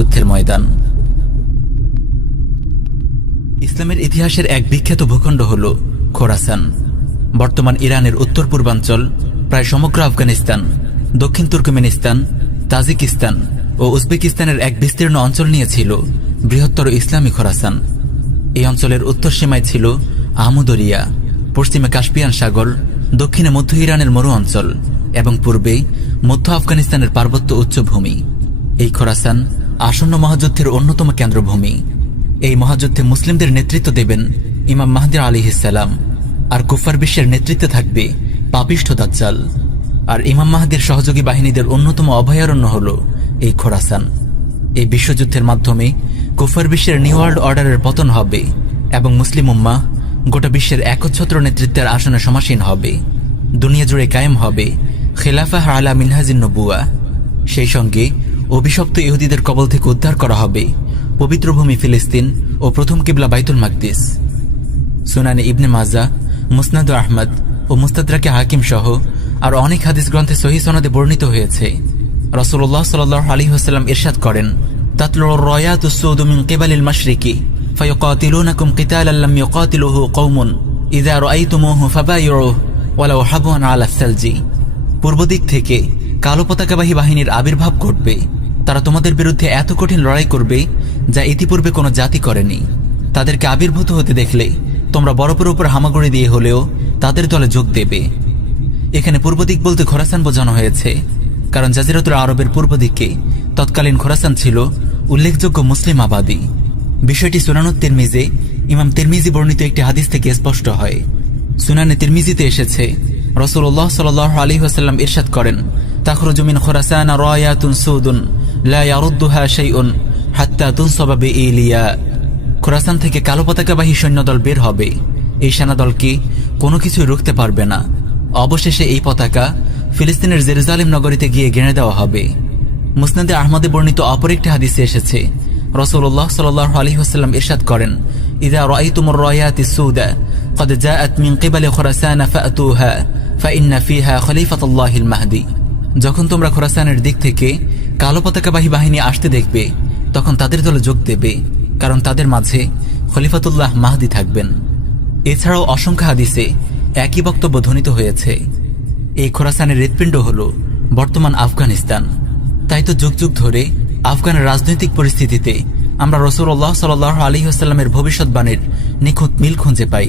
মহাযুদ্ধের ময়দান। ইসলামের ইতিহাসের এক বিখ্যাত ভূখণ্ড হল খোরাসান। বর্তমান ইরানের উত্তর পূর্বাঞ্চল, প্রায় সমগ্র আফগানিস্তান, দক্ষিণ তুর্কমেনিস্তান, তাজিকিস্তান ও উজবেকিস্তানের এক বিস্তীর্ণ অঞ্চল নিয়েছিল বৃহত্তর ইসলামী খোরাসান। এই অঞ্চলের উত্তর সীমায় ছিল আমু দরিয়া, পশ্চিমে কাস্পিয়ান সাগর, দক্ষিণে মধ্য ইরানের মরু অঞ্চল এবং পূর্বে মধ্য আফগানিস্তানের পার্বত্য উচ্চভূমি। এই খোরাসান আসন্ন মহাযুদ্ধের অন্যতম কেন্দ্রভূমি। এই মহাযুদ্ধে মুসলিমদের নেতৃত্ব দেবেন ইমাম মাহদী আলাইহিসসালাম, আর কুফার বিশ্বের নেতৃত্বে থাকবে পাপিষ্ঠ দাজ্জাল। আর ইমাম মাহদীর সহযোগী বাহিনীদের অন্যতম অভয়ারণ্য হল এই খোরাসান। এই বিশ্বযুদ্ধের মাধ্যমে কুফার বিশ্বের নিউ ওয়ার্ল্ড অর্ডারের পতন হবে এবং মুসলিম উম্মাহ গোটা বিশ্বের একচ্ছত্র নেতৃত্বের আসনে সমাসীন হবে। দুনিয়া জুড়ে কায়েম হবে খেলাফাহ আলা মিনহাজিন নবুয়া। সেই সঙ্গে অভিশপ্ত ইহুদিদের কবল থেকে উদ্ধার করা হবে পবিত্র ভূমি ফিলিস্তিন ও প্রথম কিবলা বাইতুল মাকদিস। সুনানে ইবনে মাজা, মুসনাদ আহমদ ও মুস্তাদরাকে হাকিম সহ আর অনেক হাদিস গ্রন্থে সহিহ সনদে বর্ণিত হয়েছে, রাসূলুল্লাহ সাল্লাল্লাহু আলাইহি ওয়াসাল্লাম ইরশাদ করেন, তাতলুর রায়াতুস সুদু মিন কিবালিল মাশরিকি ফায়ুকাতিলুনাকুম কিতালান লাম ইউকাতিলুহু কওমুন ইযা রাআইতুমুহু ফাবায়িউহু ওয়ালাউ হাবওয়ান আলা সালজি। পূর্ব দিক থেকে কালো পতাকাবাহী বাহিনীর আবির্ভাব ঘটবে। তারা তোমাদের বিরুদ্ধে এত কঠিন লড়াই করবে যা ইতিপূর্বে কোনো জাতি করেনি। তাদেরকে আবির্ভূত হতে দেখলে তোমরা বরফের উপর হামাগুড়ি দিয়ে হলেও তাদের দলে যোগ দেবে। এখানে পূর্ব দিক বলতে খোরাসান বোঝানো হয়েছে, কারণ জাজিরাতুল আরবের পূর্ব দিকে তৎকালীন খোরাসান ছিল উল্লেখযোগ্য মুসলিম আবাদী। বিষয়টি সুনানুত তিরমিজে ইমাম তিরমিজি বর্ণিত একটি হাদিস থেকে স্পষ্ট হয়। সুনানে তিরমিজিতে এসেছে, রাসূলুল্লাহ সাল্লাল্লাহু আলাইহি ওয়াসাল্লাম ইরশাদ করেন, তাখরুজু মিন খোরাসান রায়াতুন সুদুন লা ইয়ারুদ্দুহা শাইউন হাত্তা তুনসাবা বিইলিয়া। খোরাসান থেকে কালো পতাকাবাহী সৈন্যদল বের হবে। এই সেনাদলকে কোনো কিছুই রুখতে পারবে না। অবশেষে এই পতাকা ফিলিস্তিনের জেরুজালেম নগরীতে গিয়ে গেড়ে দেওয়া হবে। মুসনাদে আহমদে বর্ণিত অপর একটি হাদিসে এসেছে, রাসূলুল্লাহ সাল্লাল্লাহু আলাইহি ওয়াসাল্লাম ইরশাদ করেন, ইযা রাআইতুমুর রায়াতিস সুদা ক্বাদ জাআত মিন কিবালি খোরাসান ফাআতুহা ফাইন্না ফিহা খলিফাতুল্লাহিল মাহদী। যখন তোমরা খোরাসানের দিক থেকে কালো পতাকাবাহী বাহিনী আসতে দেখবে, তখন তাদের দলে যোগ দেবে, কারণ তাদের মাঝে খলিফাতুল্লাহ মাহদী থাকবেন। এছাড়াও অসংখ্য হাদিসে একই বক্তব্য ধ্বনিত হয়েছে। এই খোরাসানের হৃৎপিণ্ড হল বর্তমান আফগানিস্তান। তাই তো যুগ যুগ ধরে আফগানের রাজনৈতিক পরিস্থিতিতে আমরা রাসূলুল্লাহ সাল্লাল্লাহু আলাইহি ওয়াসাল্লামের ভবিষ্যৎবাণীর নিখুঁত মিল খুঁজে পাই।